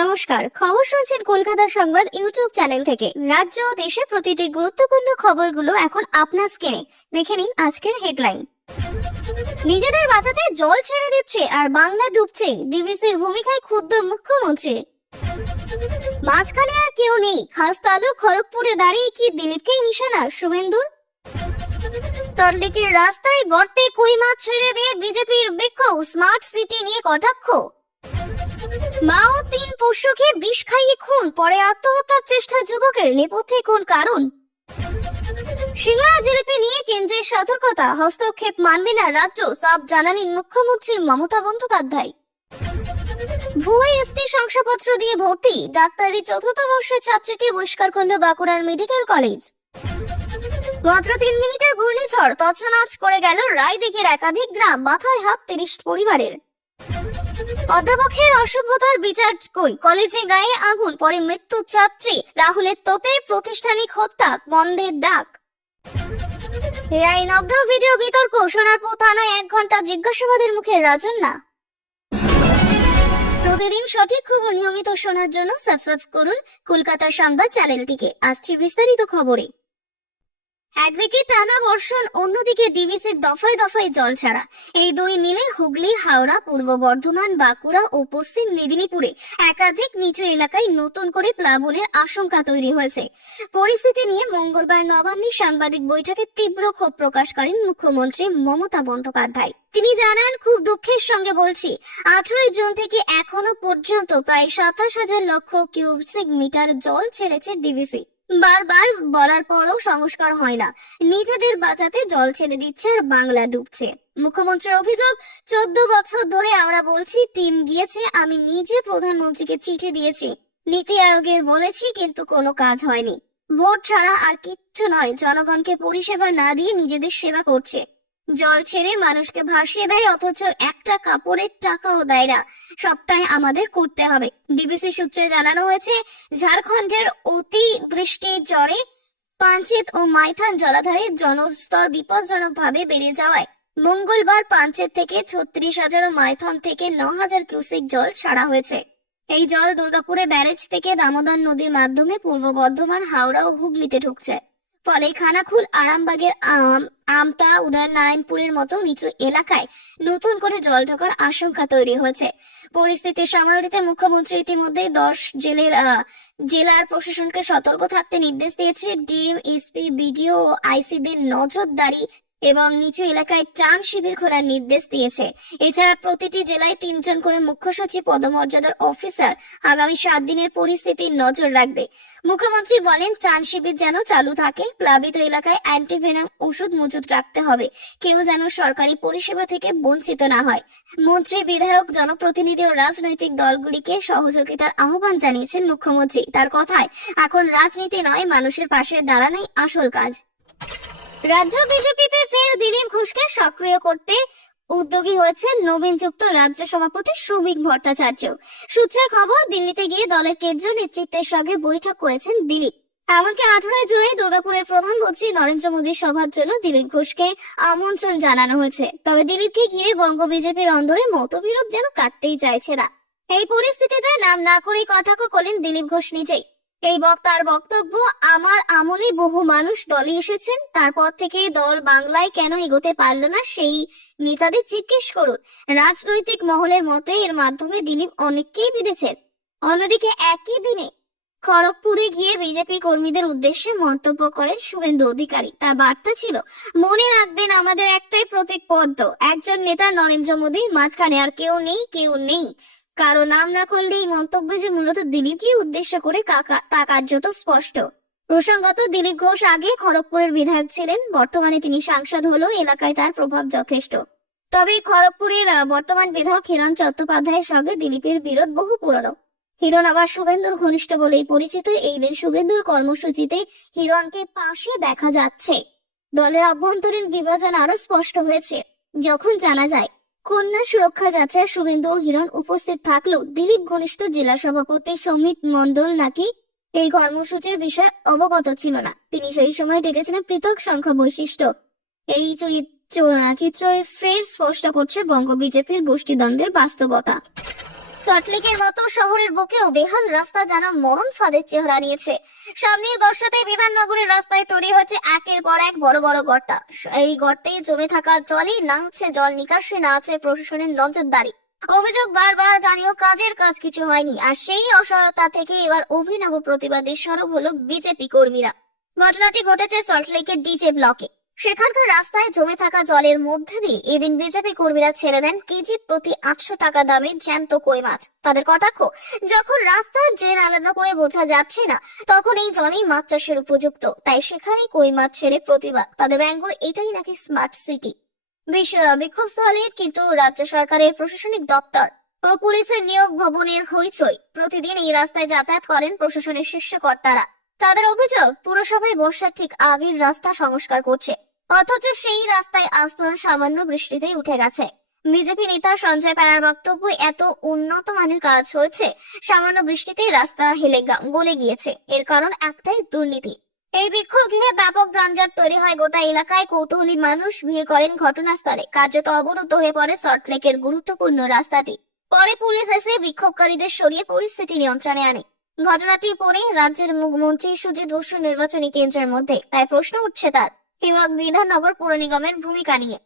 নমস্কার, খবর শুনছেন কলকাতা সংবাদ ইউটিউব চ্যানেল থেকে। রাজ্য ও দেশের প্রতিটি গুরুত্বপূর্ণ খবরগুলো এখন আপনার স্ক্রিনে। দেখে নিন আজকের হেডলাইন। নিজেদের বাঁচাতে জল ছেড়ে দিচ্ছে আর বাংলা ডুবছে, ডিভিসির ভূমিকায় ক্ষুব্ধ মুখ্যমন্ত্রী। মাঝখানে আর কেউ নেই, খাস তালুক খড়গপুরে দাঁড়িয়ে কি দিলীপকেই নিশানা শুভেন্দুর? তরলিকের রাস্তায় গর্তে কই মাছ ছেড়ে দিয়ে বিজেপির বিক্ষোভ, স্মার্ট সিটি নিয়ে কটাক্ষ। মা ও 3 পোষ্যকে বিষ খাইয়ে খুন, পরে আত্মহত্যার চেষ্টা যুবকের, নেপথ্যে কোন কারণ? সিঙ্গারা জিলিপি নিয়ে কেন্দ্রের সতর্কতা, হস্তক্ষেপ মানবে না রাজ্য, সাফ জানালেন মুখ্যমন্ত্রী মমতা বন্দ্যোপাধ্যায়। ভুয়ো এসটি শংসাপত্র দিয়ে ভর্তি, ডাক্তারি চতুর্থ বর্ষের ছাত্রীকে বহিষ্কার করল বাঁকুড়ার মেডিকেল কলেজ। মাত্র 3 মিনিটের ঘূর্ণিঝড় তছনছ করে গেল রায়দিঘির একাধিক গ্রাম, মাথায় হাত 30 পরিবারের। অধ্যাপকের অসভ্যতার বিচার কই, কলেজে গায়ে আগুন, পরে মৃত্যু ছাত্রী, রাহুলের তোপে প্রতিষ্ঠানিক হত্যা, বন্ধের ডাক। এআই নগ্ন ভিডিও বিতর্ক, সোনারপুর থানায় 1 ঘন্টা জিজ্ঞাসাবাদের মুখে রাজন্যা। প্রতিদিন সঠিক খবর নিয়মিত শোনার জন্য সাবস্ক্রাইব করুন কলকাতা সংবাদ চ্যানেলটিকে। আসছে বিস্তারিত খবরে। একদিকে টানা বর্ষণ, অন্যদিকে ডিভিসির দফায় দফায় জল ছাড়া। এই দুই মিলে হুগলি, হাওড়া, পূর্ব বর্ধমান, বাঁকুড়া ও পশ্চিম মেদিনীপুরে একাধিক নিচু এলাকায় নতুন করে প্লাবনের আশঙ্কা তৈরি হয়েছে। পরিস্থিতি নিয়ে মঙ্গলবার নবান্নে সাংবাদিক বৈঠকে তীব্র ক্ষোভ প্রকাশ করেন মুখ্যমন্ত্রী মমতা বন্দ্যোপাধ্যায়। তিনি জানান, খুব দুঃখের সঙ্গে বলছি, 18 জুন থেকে এখনো পর্যন্ত প্রায় 27,000 লক্ষ কিউবিক মিটার জল ছেড়েছে ডিভিসি। বারবার বলার পরও সংস্কার হয় না, নিজেদের বাঁচাতে জল ছেড়ে দিচ্ছে আর বাংলা ডুবছে। মুখ্যমন্ত্রীর অভিযোগ, 14 বছর ধরে আমরা বলছি, টিম গিয়েছে, আমি নিজে প্রধানমন্ত্রীকে চিঠি দিয়েছি, নীতি আয়োগের বলেছি, কিন্তু কোনো কাজ হয়নি। ভোট ছাড়া আর কিচ্ছু নয়, জনগণকে পরিষেবা না দিয়ে নিজেদের সেবা করছে। জল ছেড়ে মানুষকে ভাসিয়ে দেয়, অথচ একটা কাপড়ের টাকাও দেয় না। সবটাই আমাদের করতে হবে। ডিবিসি সূত্রে জানানো হয়েছে, ঝাড়খণ্ডের অতি বৃষ্টির জ্বরে পাঞ্চেত ও মাইথন জলাধারের জলস্তর বিপজ্জনকভাবে বেড়ে যাওয়ায় মঙ্গলবার পাঞ্চেত থেকে 36,000 ও মাইথন থেকে 9,000 কিউসেক জল ছাড়া হয়েছে। এই জল দুর্গাপুরে ব্যারেজ থেকে দামোদর নদীর মাধ্যমে পূর্ব বর্ধমান, হাওড়া ও হুগলিতে ঢুকছে। ফলে খানাকুল, আরামবাগের আমতা, উদয়নারায়ণপুরের মতো নিচু এলাকায় নতুন করে জল ঢোকার আশঙ্কা তৈরি হয়েছে। পরিস্থিতি সামাল দিতে মুখ্যমন্ত্রী ইতিমধ্যে 10 জেলার প্রশাসনকে সতর্ক থাকতে নির্দেশ দিয়েছে। ডিএম, এসপি, বিডিও ও আইসিদের নজরদারি এবং নিচু এলাকায় ত্রাণ শিবির খোলার নির্দেশ দিয়েছে। এছাড়া প্রতিটি জেলায় 3 জন করে মুখ্য সচিব পদমর্যাদার অফিসার আগামী 7 দিনের পরিস্থিতির নজর রাখবে। মুখ্যমন্ত্রী বলেন, ত্রাণ শিবির যেন চালু থাকে, প্লাবিত এলাকায় অ্যান্টিভেনাম ওষুধ মজুত রাখতে হবে, কেউ যেন সরকারি পরিষেবা থেকে বঞ্চিত না হয়। মন্ত্রী, বিধায়ক, জনপ্রতিনিধি ও রাজনৈতিক দলগুলিকে সহযোগিতার আহ্বান জানিয়েছেন মুখ্যমন্ত্রী। তার কথায়, এখন রাজনীতি নয়, মানুষের পাশে দাঁড়ানোই আসল কাজ। রাজ্য বিজেপিতে ফের দিলীপ ঘোষকে সক্রিয় করতে উদ্যোগী হয়েছে নবীন যুক্ত রাজ্য সভাপতি শ্রমিক ভট্টাচার্য। সূত্রের খবর, দিল্লিতে গিয়ে দলের কেন্দ্রীয় নেতৃত্বের সঙ্গে বৈঠক করেছেন দিলীপ। এমনকি 18 জুলাই দুর্গাপুরের প্রধানমন্ত্রী নরেন্দ্র মোদীর সভার জন্য দিলীপ ঘোষকে আমন্ত্রণ জানানো হয়েছে। তবে দিলীপকে ঘিরে বঙ্গ বিজেপির অন্দরে মতবিরোধ যেন কাটতেই চাইছে না। এই পরিস্থিতিতে নাম না করেই কটাক্ষ করলেন দিলীপ ঘোষ নিজেই। এই বক্তার বক্তব্য, আমার আমলে বহু মানুষ দলে এসেছেন, তারপর থেকে দল বাংলায় কেন এগোতে পারল না সেই নেতাদের জিজ্ঞেস করুন। রাজনৈতিক মহলের মতে এর মাধ্যমে দিলীপ অনেককেই বিঁধেছেন। অন্যদিকে একই দিনে খড়গপুরে গিয়ে বিজেপি কর্মীদের উদ্দেশ্যে মন্তব্য করেন শুভেন্দু অধিকারী। তার বার্তা ছিল, মনে রাখবেন, আমাদের একটাই প্রতীক পদ্ম, একজন নেতা নরেন্দ্র মোদী, মাঝখানে আর কেউ নেই। কারো নাম না করলে এই মন্তব্য যে মূলত দিলীপকে উদ্দেশ্য করে তা কার্যত স্পষ্ট। প্রসঙ্গত, দিলীপ ঘোষ আগে খড়গপুরের বিধায়ক ছিলেন, বর্তমানে তিনি সাংসদ হলেও এলাকায় তার প্রভাব যথেষ্ট। তবে খড়গপুরের বর্তমান বিধায়ক হিরণ চট্টোপাধ্যায়ের সঙ্গে দিলীপের বিরোধ বহু পুরনো। হিরণ আবার শুভেন্দুর ঘনিষ্ঠ বলেই পরিচিত। এই দিন শুভেন্দুর কর্মসূচিতে হিরণকে পাশে দেখা যাচ্ছে। দলের অভ্যন্তরীণ বিভাজন আরো স্পষ্ট হয়েছে যখন জানা যায় কন্যা সুরক্ষা যাত্রায় শুভেন্দু ও হিরণ উপস্থিত থাকলেও দিলীপ ঘনিষ্ঠ জেলা সভাপতি সমিত মণ্ডল নাকি এই কর্মসূচির বিষয়ে অবগত ছিল না। তিনি সেই সময় ডেকেছিলেন পৃথক সংখ্যা বৈশিষ্ট্য। এই চিত্র ফের স্পষ্ট করছে বঙ্গ বিজেপির গোষ্ঠীদ্বন্দ্বের বাস্তবতা। সল্টলেকের মতো শহরের বুকেও বেহাল রাস্তা যেন মরণ ফাঁদের চেহারা নিয়েছে। সামনের বর্ষাতে বিধাননগরের রাস্তায় তৈরি হয়েছে একের পর এক বড় বড় গর্ত। এই গর্তে জমে থাকা জলে না হচ্ছে জল নিকাশি, না আছে প্রশাসনের নজরদারি। অভিযোগ বারবার জানিয়েও কাজ কিছু হয়নি। আর সেই অসহায়তা থেকে এবার অভিনব প্রতিবাদে সরব হলো বিজেপি কর্মীরা। ঘটনাটি ঘটেছে সল্টলেকের ডিজে ব্লকে। সেখানকার রাস্তায় জমে থাকা জলের মধ্যে দিয়ে এদিন বিজেপি কর্মীরা ছেড়ে দেন কেজি প্রতি 800 টাকা দামের জ্যান্ত কই মাছ। তাদের কটাক্ষ, যখন রাস্তার ড্রেন আলাদা করে বোঝা যাচ্ছে না তখন এই জলেই মাছ চাষের উপযুক্ত, তাই সেখানে কই মাছ ছেড়ে প্রতিবাদ। তাদের ব্যঙ্গ, এটাই নাকি স্মার্ট সিটি। বিক্ষোভস্থলে কিন্তু রাজ্য সরকারের প্রশাসনিক দপ্তর ও পুলিশের নিয়োগ ভবনের হইচই। প্রতিদিন এই রাস্তায় যাতায়াত করেন প্রশাসনের শীর্ষ কর্তারা। তাদের অভিযোগ, পুরসভায় বর্ষার ঠিক আগের রাস্তা সংস্কার করছে, অথচ সেই রাস্তায় আস্তরণ সামান্য বৃষ্টিতেই উঠে গেছে। বিজেপি নেতা সঞ্জয় পাড়ার বক্তব্য, এত উন্নত মানের কাজ হয়েছে, সামান্য বৃষ্টিতেই রাস্তা গলে গিয়েছে। এর কারণ একটাই, দুর্নীতি। এই বিক্ষোভ ঘিরে ব্যাপক যানজট তৈরি হয় গোটা এলাকায়। কৌতূহলী মানুষ ভিড় করেন ঘটনাস্থলে। কার্যত অবরুদ্ধ হয়ে পড়ে সল্টলেকের গুরুত্বপূর্ণ রাস্তাটি। পরে পুলিশ এসে বিক্ষোভকারীদের সরিয়ে পরিস্থিতি নিয়ন্ত্রণে আনে। ঘটনাটি পরে রাজ্যের মুখ্যমন্ত্রী সুজিত বসু নির্বাচনী কেন্দ্রের মধ্যে, তাই প্রশ্ন উঠছে তার কিংবা বিধাননগর পৌর নিগমের ভূমিকা নিয়ে।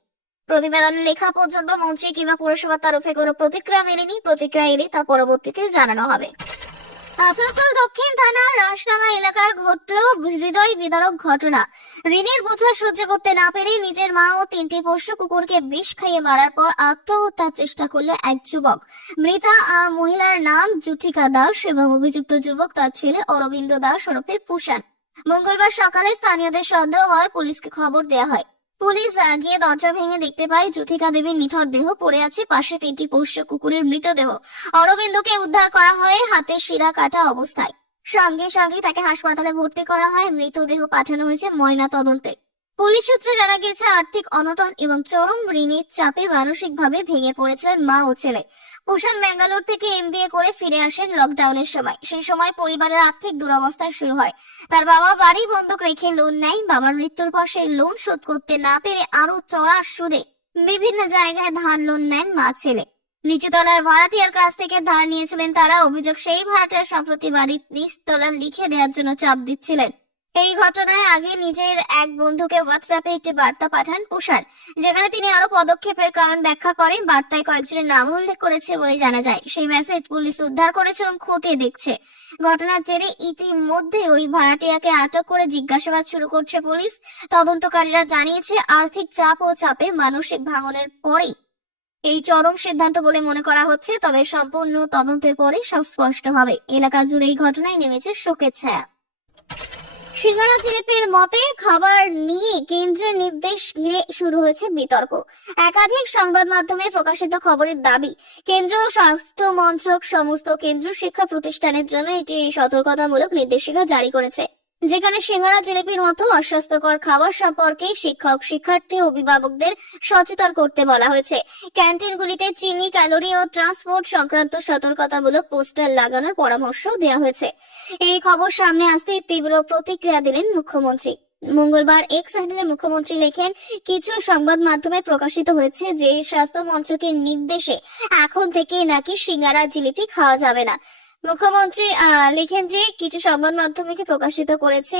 প্রতিবেদনে লেখা পর্যন্ত মন্ত্রী কিংবা পুরসভার তরফে কোনো প্রতিক্রিয়া মেলেনি। প্রতিক্রিয়া এলে তা পরবর্তীতে জানানো হবে। আসানসোল দক্ষিণ থানার রাসডাঙ্গা এলাকার ঘটল হৃদয় বিদারক ঘটনা। ঋণের বোঝা সহ্য করতে না পেরে নিজের মা ও 3টি পোষ্য কুকুরকে বিষ খাইয়ে মারার পর আত্মহত্যার চেষ্টা করল এক যুবক। মৃতা মহিলার নাম জুথিকা দাস এবং অভিযুক্ত যুবক তার ছেলে অরবিন্দ দাস ওরফে পুষান। মঙ্গলবার সকালে স্থানীয়দের সন্দেহ হয়, পুলিশকে খবর দেওয়া হয়। পুলিশ গিয়ে দরজা ভেঙে দেখতে পায় জুথিকা দেবীর নিথর দেহ পড়ে আছে, পাশে 3টি পোষ্য কুকুরের মৃতদেহ। অরবিন্দকে উদ্ধার করা হয় হাতের শিরা কাটা অবস্থায়। সঙ্গে সঙ্গে তাকে হাসপাতালে ভর্তি করা হয়। মৃতদেহ পাঠানো হয়েছে ময়না তদন্তে। পুলিশ সূত্রে জানা গেছে, আর্থিক অনটন এবং চরম ঋণের চাপে মানসিকভাবে ভেঙে পড়েছিলেন মা ও ছেলে। কুষাণ ব্যাঙ্গালোর থেকে MBA করে ফিরে আসেন লকডাউনের সময়। সেই সময় পরিবারের আর্থিক দুরবস্থা শুরু হয়। তার বাবা বাড়ি বন্ধক রেখে লোন নেয়। বাবার মৃত্যুর পর সেই লোন শোধ করতে না পেরে আরো চড়া সুদে বিভিন্ন জায়গায় ধার লোন নেন মা ছেলে। নিচুতলার ভাড়াটিয়ার কাছ থেকে ধার নিয়েছিলেন তারা। অভিযোগ, সেই ভাড়াটিয়া সম্প্রতি বাড়ির নিচতলা লিখে দেওয়ার জন্য চাপ দিচ্ছিলেন। এই ঘটনায় আগে নিজের এক বন্ধুকে হোয়াটসঅ্যাপে একটি বার্তা পাঠান কুষাণ, যেখানে তিনি আরো পদক্ষেপের কারণ ব্যাখ্যা করেন। বার্তায় কয়েকজনের নাম উল্লেখ করেছে বলে জানা যায়। সেই মেসেজ পুলিশ উদ্ধার করেছে এবং খতিয়ে দেখছে। ঘটনার জেরে ইতিমধ্যে ওই ভাড়াটিয়াকে আটক করে জিজ্ঞাসাবাদ শুরু করছে পুলিশ। তদন্তকারীরা জানিয়েছে, আর্থিক চাপ ও চাপে মানসিক ভাঙনের পরেই এই চরম সিদ্ধান্ত বলে মনে করা হচ্ছে। তবে সম্পূর্ণ তদন্তের পরে সব স্পষ্ট হবে। এলাকা জুড়ে এই ঘটনায় নেমেছে শোকের ছায়া। সিঙ্গারা জিলিপির মতে খাবার নিয়ে কেন্দ্রের নির্দেশ ঘিরে শুরু হয়েছে বিতর্ক। একাধিক সংবাদ মাধ্যমে প্রকাশিত খবরের দাবি, কেন্দ্রীয় স্বাস্থ্য মন্ত্রক সমস্ত কেন্দ্রীয় শিক্ষা প্রতিষ্ঠানের জন্য একটি সতর্কতামূলক নির্দেশিকা জারি করেছে, যেখানে সিঙ্গারা জিলিপির মতো অস্বাস্থ্যকর খাবার সম্পর্কে শিক্ষক, শিক্ষার্থী, অভিভাবকদের সচেতন করতে বলা হয়েছে। ক্যান্টিনগুলিতে চিনি, ক্যালোরি ও ট্রান্সপোর্ট সংক্রান্ত সতর্কতামূলক পোস্টার লাগানোর পরামর্শ দেওয়া হয়েছে। এই খবর সামনে আসতে তীব্র প্রতিক্রিয়া দিলেন মুখ্যমন্ত্রী। মঙ্গলবার এক্স হ্যান্ডেলে মুখ্যমন্ত্রী লেখেন, কিছু সংবাদ মাধ্যমে প্রকাশিত হয়েছে যে স্বাস্থ্য মন্ত্রকের নির্দেশে এখন থেকে নাকি সিঙ্গারা জিলিপি খাওয়া যাবে না। মুখ্যমন্ত্রী লেখেন যে কিছু সংবাদ মাধ্যমে প্রকাশিত করেছে,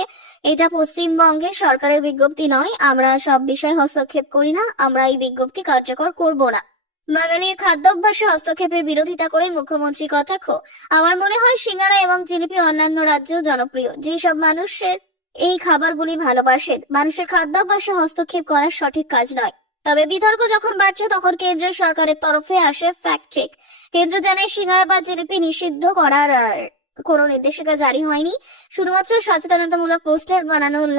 এটা পশ্চিমবঙ্গে সরকারের বিজ্ঞপ্তি নয়। আমরা সব বিষয়ে হস্তক্ষেপ করি না, আমরা এই বিজ্ঞপ্তি কার্যকর করব না। বাঙালির খাদ্যাভ্যাসে হস্তক্ষেপের বিরোধিতা করে মুখ্যমন্ত্রী কটাক্ষ, আমার মনে হয় সিঙ্গারা এবং জিলিপি অন্যান্য রাজ্যেও জনপ্রিয়। যেসব মানুষের এই খাবারগুলি ভালোবাসেন, মানুষের খাদ্যাভ্যাসে হস্তক্ষেপ করা সঠিক কাজ নয়। তবে বিতর্ক যখন বাড়ছে তখন কেন্দ্র সরকারের তরফে আসে ফ্যাক্ট চেক। কেন্দ্র জানায়, সিঙ্গারা বা জিলিপি নিষিদ্ধ করার কোনো নির্দেশিকা জারি হয়নি। শুধুমাত্র সচেতনতামূলক পোস্টার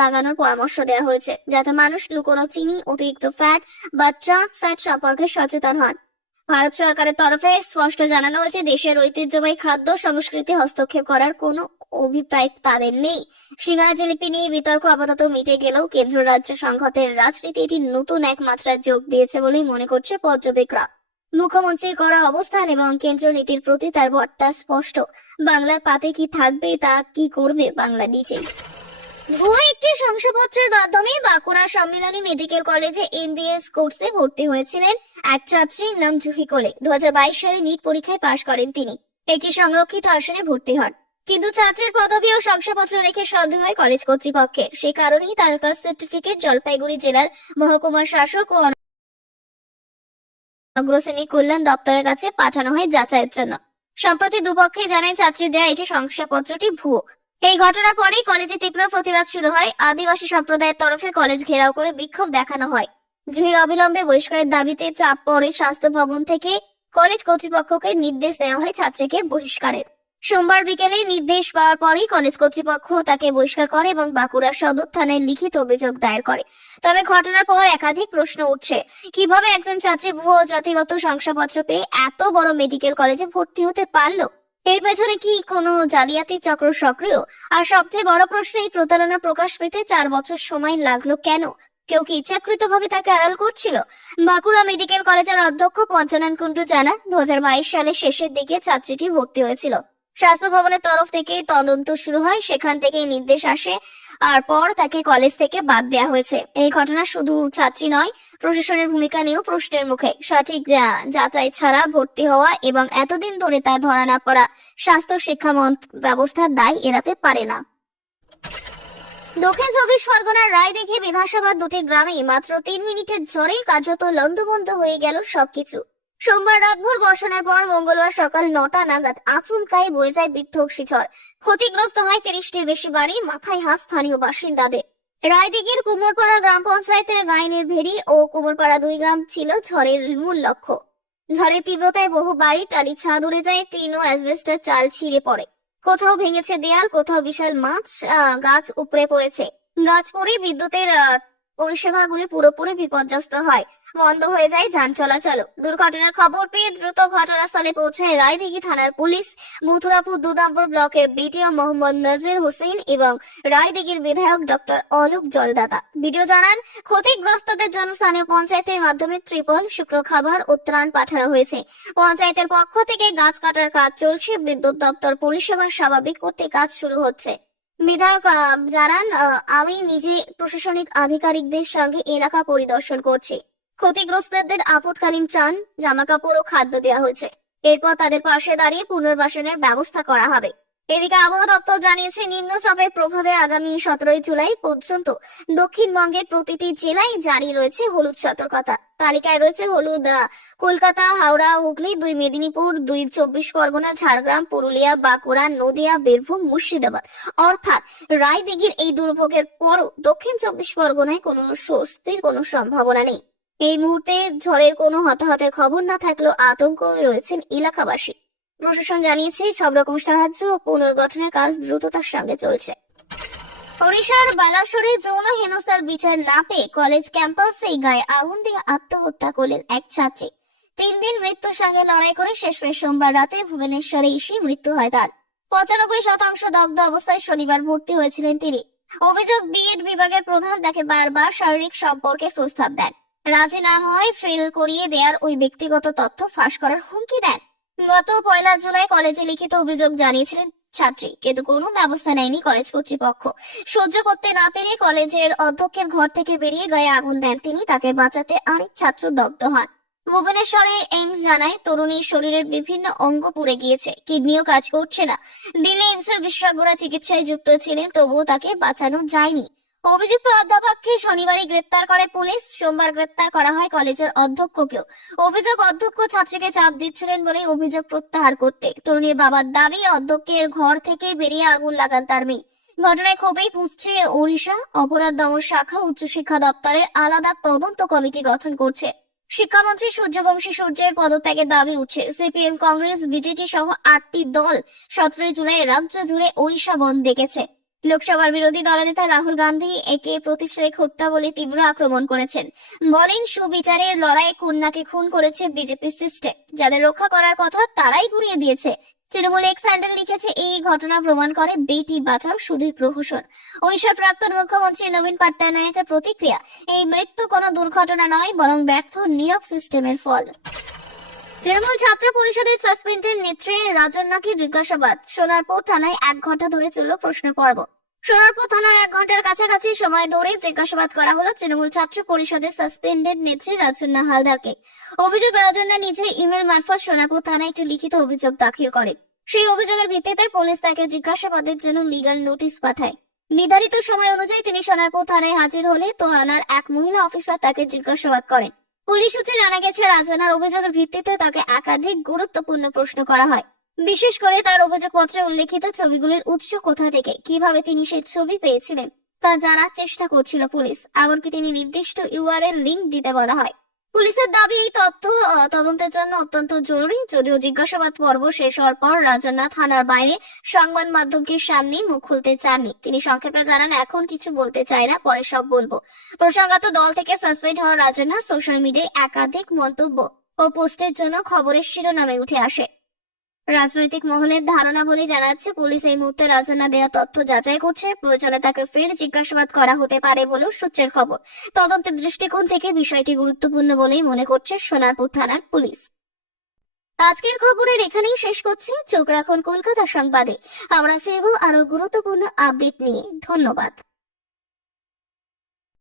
লাগানোর পরামর্শ দেওয়া হয়েছে, যাতে মানুষ লুকোনো চিনি, অতিরিক্ত ফ্যাট বা ট্রান্স ফ্যাট সম্পর্কে সচেতন হন। ভারত সরকারের তরফে স্পষ্ট জানানো হয়েছে, দেশের ঐতিহ্যবাহী খাদ্য সংস্কৃতি হস্তক্ষেপ করার কোনো অভিপ্রায় তাদের নেই। সিঙ্গারা জিলিপি নিয়ে বিতর্ক আপাতত মিটে গেলেও কেন্দ্র রাজ্য সংঘাতের রাজনীতি এটি নতুন এক মাত্রায় যোগ দিয়েছে বলেই মনে করছে পর্যবেক্ষকরা। মুখ্যমন্ত্রীর করা অবস্থান এবং কেন্দ্র নীতির প্রতি তার বার্তা স্পষ্ট। বাংলার পাতে কি থাকবে, তা কি করবে বাংলা নিজেই। ভুয়ো একটি শংসাপত্রের মাধ্যমে বাঁকুড়া সম্মিলনী মেডিকেল কলেজে এমবিবিএস কোর্সে ভর্তি হয়েছিলেন এক ছাত্রীর নাম জুহি কোলে। 2022 সালে নিট পরীক্ষায় পাশ করেন তিনি। একটি সংরক্ষিত আসনে ভর্তি হন, কিন্তু ছাত্রের পদবি ও শংসাপত্র দেখে সন্দেহ হয় কলেজ কর্তৃপক্ষের। সেই কারণেই তার কাস্ট সার্টিফিকেট জলপাইগুড়ি জেলার মহকুমা শাসক ও অগ্রশ্রেণী কল্যাণ দপ্তরের কাছে পাঠানো হয় যাচাইয়ের জন্য। সম্প্রতি দুপক্ষে জানায় ছাত্রী দেয়া এটি শংসাপত্রটি ভুয়ো। এই ঘটনার পরেই কলেজে তীব্র প্রতিবাদ শুরু হয়। আদিবাসী সম্প্রদায়ের তরফে কলেজ ঘেরাও করে বিক্ষোভ দেখানো হয়। জুহির অবিলম্বে বহিষ্কারের দাবিতে চাপ পড়ে স্বাস্থ্য ভবন থেকে। কলেজ কর্তৃপক্ষকে নির্দেশ দেওয়া হয় ছাত্রীকে বহিষ্কারের। সোমবার বিকেলে নির্দেশ পাওয়ার পরেই কলেজ কর্তৃপক্ষ তাকে বহিষ্কার করে এবং বাঁকুড়া সদর থানায় লিখিত অভিযোগ দায়ের করে। তবে ঘটনার পর একাধিক প্রশ্ন উঠছে। কিভাবে একজন ছাত্রী ভুয়ো জাতিগত শংসাপত্র পেয়ে এত বড় মেডিকেল কলেজে ভর্তি হতে পারলো? এর পেছনে কি কোনো জালিয়াতি চক্র সক্রিয়? আর সবচেয়ে বড় প্রশ্ন, এই প্রতারণা প্রকাশ পেতে 4 বছর সময় লাগলো কেন? কেউ কি ইচ্ছাকৃতভাবে তাকে আড়াল করছিল? বাঁকুড়া মেডিকেল কলেজের অধ্যক্ষ পঞ্চানন কুণ্ডু জানান, 2022 সালের শেষের দিকে ছাত্রীটি ভর্তি হয়েছিল। স্বাস্থ্য ভবনের তরফ থেকে তদন্ত শুরু হয়, সেখান থেকে নির্দেশ আসে, আর পর তাকে কলেজ থেকে বাদ দেওয়া হয়েছে। এই ঘটনা শুধু ছাত্রী নয়, প্রশাসনের ভূমিকা নিয়েও প্রশ্নের মুখে। সঠিক যাচাই ছাড়া ভর্তি হওয়া এবং এতদিন ধরে তা ধরা না পড়া স্বাস্থ্য শিক্ষা ব্যবস্থার দায় এড়াতে পারে না। দক্ষিণ 24 পরগনার রায়দিঘি বিধানসভার দুটি গ্রামে মাত্র 3 মিনিটের ঝড়ে কার্যত লণ্ডভণ্ড হয়ে গেল সবকিছু। সোমবার রাতভর বর্ষণের পর মঙ্গলবার সকাল 9টা নাগাদ আচমকাই বয়ে যায় বিধ্বংসী ঝড়। ক্ষতিগ্রস্ত হয় 30টির বেশি বাড়ি, মাথায় হাত স্থানীয় বাসিন্দাদের। রায়দিঘির কুমোরপাড়া গ্রাম পঞ্চায়েতের গাইনের ভেড়ি ও কুমোরপাড়া 2 গ্রাম ছিল ঝড়ের মূল লক্ষ্য। ঝড়ের তীব্রতায় বহু বাড়ি টালি ছাদ উড়ে যায়, টিন ও অ্যাসবেস্টার চাল ছিঁড়ে পড়ে। কোথাও ভেঙেছে দেয়াল, কোথাও বিশাল গাছ উপড়ে পড়েছে। গাছ পড়ে বিদ্যুতের পরিষেবাগুলি পুরোপুরি বিপর্যস্ত হয়, বন্ধ হয়ে যায় যান চলাচল। দুর্ঘটনার খবর পেয়ে দ্রুত ঘটনাস্থলে পৌঁছায় রায়দিঘি থানার পুলিশ, মথুরাপুর 2 নম্বর ব্লকের বিডিও মোহাম্মদ নাজির হোসেন এবং রায়দিঘির বিধায়ক ডক্টর অলোক জলদাতা। বিডিও জানান, ক্ষতিগ্রস্তদের জন্য স্থানীয় পঞ্চায়েতের মাধ্যমে ত্রিপল, শুকনো খাবার ও ত্রাণ পাঠানো হয়েছে। পঞ্চায়েতের পক্ষ থেকে গাছ কাটার কাজ চলছে, বিদ্যুৎ দপ্তর পরিষেবা স্বাভাবিক করতে কাজ শুরু হচ্ছে। বিধায়ক জানান, আমি নিজে প্রশাসনিক আধিকারিকদের সঙ্গে এলাকা পরিদর্শন করছি। ক্ষতিগ্রস্তদের আপৎকালীন ত্রাণ, জামা কাপড় ও খাদ্য দেওয়া হয়েছে। এরপর তাদের পাশে দাঁড়িয়ে পুনর্বাসনের ব্যবস্থা করা হবে। এদিকে আবহাওয়া দপ্তর জানিয়েছে, নিম্নচাপের প্রভাবে আগামী 17 জুলাই পর্যন্ত দক্ষিণবঙ্গের প্রতিটি জেলায় জারি রয়েছে হলুদ সতর্কতা। তালিকায় রয়েছে হলুদ কলকাতা, হাওড়া, হুগলি, 2 মেদিনীপুর, 2 24 পরগনা, ঝাড়গ্রাম, পুরুলিয়া, বাঁকুড়া, নদিয়া, বীরভূম, মুর্শিদাবাদ। অর্থাৎ রায়দিঘির এই দুর্ভোগের পরও দক্ষিণ 24 পরগনায় কোনো স্বস্তির কোনো সম্ভাবনা নেই। এই মুহূর্তে ঝড়ের কোনো হতাহতের খবর না থাকলেও আতঙ্কে রয়েছেন এলাকাবাসী। প্রশাসন জানিয়েছে, সব রকম সাহায্য ও পুনর্গঠনের কাজ দ্রুততার সঙ্গে চলছে। ওড়িশার বালাসোরে যৌন হেনস্থার বিচার না পেয়ে কলেজ ক্যাম্পাসে গায়ে আগুন দিয়ে আত্মহত্যা করলেন এক ছাত্রী। 3 দিন মৃত্যুর সঙ্গে লড়াই করে শেষমেশ সোমবার রাতে ভুবনেশ্বরে এসে মৃত্যু হয় তার। 95% দগ্ধ অবস্থায় শনিবার ভর্তি হয়েছিলেন তিনি। অভিযোগ, বিএড বিভাগের প্রধান তাকে বারবার শারীরিক সম্পর্কে প্রস্তাব দেন। রাজি না হয় ফেল করিয়ে দেওয়ার ওই ব্যক্তিগত তথ্য ফাঁস করার হুমকি দেন। গত 1 জুলাই কলেজে লিখিত অভিযোগ জানিয়েছিলেন ছাত্রী, কিন্তু কোনো ব্যবস্থা নেয়নি কলেজ কর্তৃপক্ষ। সহ্য করতে না পেরে কলেজের অধ্যক্ষের ঘর থেকে বেরিয়ে গায়ে আগুন দেন তিনি। তাকে বাঁচাতে আরেক ছাত্র দগ্ধ হন। ভুবনেশ্বরে এইমস জানায়, তরুণীর শরীরের বিভিন্ন অঙ্গ পুড়ে গিয়েছে, কিডনিও কাজ করছে না। দিল্লি এইমসের বিশেষজ্ঞরা চিকিৎসায় যুক্ত ছিলেন, তবুও তাকে বাঁচানো যায়নি। অভিযুক্ত অধ্যাপককে শনিবারই গ্রেপ্তার করে পুলিশ। সোমবার গ্রেপ্তার করা হয় কলেজের অধ্যক্ষকেও। অভিযোগ, অধ্যক্ষ ছাত্রীকে চাপ দিচ্ছিলেন বলে অভিযোগ প্রত্যাহার করতে। তরুণীর বাবার দাবি, অধ্যক্ষের ঘর থেকে বেরিয়ে আগুন লাগান তার মেয়ে। ঘটনায় ক্ষোভেই ফুঁসছে ওড়িশা। অপরাধ দমন শাখা উচ্চশিক্ষা দপ্তরের আলাদা তদন্ত কমিটি গঠন করছে। শিক্ষামন্ত্রী সূর্যবংশী সূর্যের পদত্যাগের দাবি উঠছে। সিপিএম, কংগ্রেস, বিজেপি সহ 8টি দল 17 জুলাই রাজ্য জুড়ে ওড়িশা বন্ধ ডেকেছে। লোকসভার বিরোধী দলনেতা রাহুল গান্ধী একে প্রতিষ্ঠানিক হত্যা বলে তীব্র আক্রমণ করেছেন। বলেন, সুবিচারের লড়াইয়ে কন্যাকে খুন করেছে বিজেপি সিস্টেম। যাদের রক্ষা করার কথা তারাই ঘুরিয়ে দিয়েছে। তৃণমূল এক্স হ্যান্ডেল লিখেছে, এই ঘটনা প্রমাণ করে বেটি বাঁচাও শুধুই প্রহসন। ওড়িশার প্রাক্তন মুখ্যমন্ত্রী নবীন পট্টনায়কের প্রতিক্রিয়া, এই মৃত্যু কোনো দুর্ঘটনা নয়, বরং ব্যর্থ নীরব সিস্টেমের ফল। তৃণমূল ছাত্র পরিষদের সাসপেন্ডেড নেত্রী রাজন্যাকে জিজ্ঞাসাবাদ। সোনারপুর থানায় 1 ঘন্টা ধরে চলল প্রশ্ন পর্ব। সোনারপুর থানার 1 ঘন্টার কাছাকাছি সময় ধরে জিজ্ঞাসাবাদ করা হলো তৃণমূল ছাত্র পরিষদের সাসপেন্ডেড নেত্রী রাজন্না হালদারকে। অভিযোগ, রাজন্না নিজে ইমেল মারফত সোনারপুর থানায় একটি লিখিত অভিযোগ দাখিল করেন। সেই অভিযোগের ভিত্তিতে পুলিশ তাকে জিজ্ঞাসাবাদের জন্য লিগ্যাল নোটিশ পাঠায়। নির্ধারিত সময় অনুযায়ী তিনি সোনারপুর থানায় হাজির হলে থানার এক মহিলা অফিসার তাকে জিজ্ঞাসাবাদ করেন। পুলিশ সূত্রে জানা গেছে, রাজন্নার অভিযোগের ভিত্তিতে তাকে একাধিক গুরুত্বপূর্ণ প্রশ্ন করা হয়। বিশেষ করে তার অভিযোগপত্রে উল্লেখিত ছবিগুলির উৎস কোথা থেকে, কিভাবে তিনি সেই ছবি পেয়েছিলেন তা জানার চেষ্টা করছিল পুলিশ। এমনকি তিনি নির্দিষ্ট ইউআরএল লিংক দিতে বলা হয়। পুলিশের দাবি এই তথ্য তদন্তের জন্য অত্যন্ত জরুরি। যদিও জিজ্ঞাসাবাদ পর্ব শেষ হওয়ার পর রাজন্না থানার বাইরে সংবাদ মাধ্যমকে সামনে মুখ খুলতে চাননি। তিনি সংক্ষেপে জানান, এখন কিছু বলতে চাই না, পরে সব বলবো। প্রসঙ্গত, দল থেকে সাসপেন্ড হওয়া রাজন্না সোশ্যাল মিডিয়ায় একাধিক মন্তব্য ও পোস্টের জন্য খবরের শিরোনামে উঠে আসে। রাজনৈতিক মহলের ধারণা বলে জানাচ্ছে, পুলিশ এই মুহূর্তে রাজন্না দেওয়া তথ্য যাচাই করছে। প্রয়োজনে তাকে ফের জিজ্ঞাসাবাদ করা হতে পারে বলেও সূত্রের খবর। তদন্তের দৃষ্টিকোণ থেকে বিষয়টি গুরুত্বপূর্ণ বলেই মনে করছে সোনারপুর থানার পুলিশ। আজকের খবরের এখানেই শেষ করছি। চোখ রাখুন কলকাতা সংবাদে। আমরা ফিরবো আরো গুরুত্বপূর্ণ আপডেট নিয়ে। ধন্যবাদ।